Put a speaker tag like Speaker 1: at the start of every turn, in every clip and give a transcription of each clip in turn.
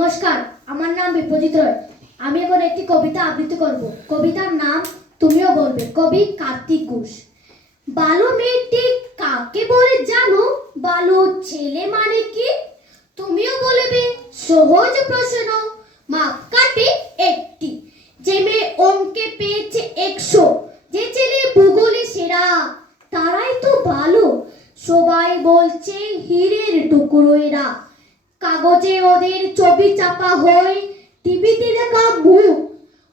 Speaker 1: নমস্কার, আমার নাম বিপজিত রয়। আমি এখন একটি কবিতা আবৃত্তি করব। কবিতার নাম তুমিও বলবে, কবি কার্তিক ঘোষ। বালো মেয়েটি কাকে বলে জানো? বালু ছেলে মানে কি? তুমিও বলবে, সহজ প্রশ্ন। মাপ কাটে একটি। যে মেয়ে অঙ্কে পেয়েছে একশো, যে ছেলে ভূগোলে সেরা, তারাই তো ভালো সবাই বলছে, হীরের টুকরো এরা। কাগজে ওদের ছবি চাপা হয় টিভিতে দেখা মুখ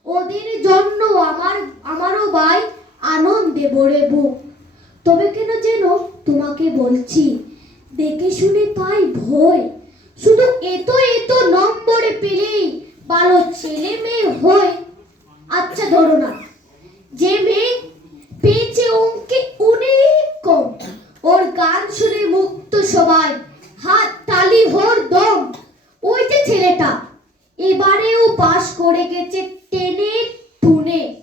Speaker 1: ওদের জন্য আমার, আমারও ভাই আনন্দে ভরে বুক। তবে কেন যেন তোমাকে বলছি, দেখে শুনে পাই ভয়। শুধু এত এত নম্বরে পেলেই ভালো ছেলে মেয়ে হয়। আচ্ছা ধরো না, যে মেয়ে পেয়েছে অঙ্কে অনেক কম। ওর গান শুনে মুক্ত সবাই হাত তালি ভোর দম ওই যে ছেলেটা এবারেও পাশ করে গেছে টেনে টুনে।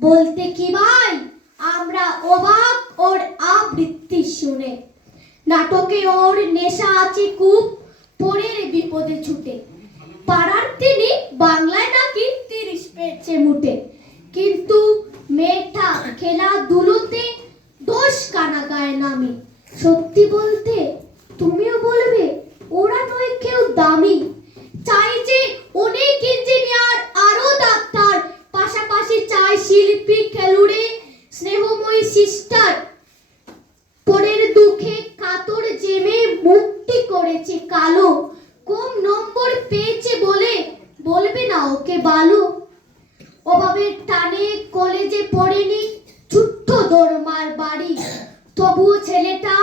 Speaker 1: বলতে কি ভাই? আমরা অবাক ওর আবৃত্তি শুনে। নাটকে ওর নেশা আছে খুব, পরের বিপদে ছুটে। পাড়ার তিনি বাংলায় নাকি তিরিশ পেয়েছে মুটে। কিন্তু মেয়েটা খেলা খেলাধুলোতে দোষ কানা গায়ে নামি। সত্যি বলতে, তুমিও বলবে, ওরা নয় কেউ দামি। করেছে কালো। কম নম্বর পেয়েছে বলে বলবে না ওকে ভালো অভাবের টানে কলেজে পড়েনি ছোট্ট দরমার বাড়ি। তবুও ছেলেটা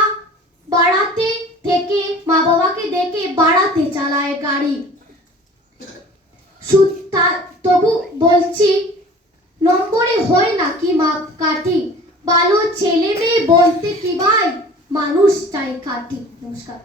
Speaker 1: বাড়াতে থেকে মা বাবাকে দেখে বাড়াতে চালায় গাড়ি। তবু বলছি, নম্বরে হয় নাকি মাপ কাটি ভালো ছেলে মেয়ে বলতে কি ভাই? মানুষ চাই কাটি নমস্কার।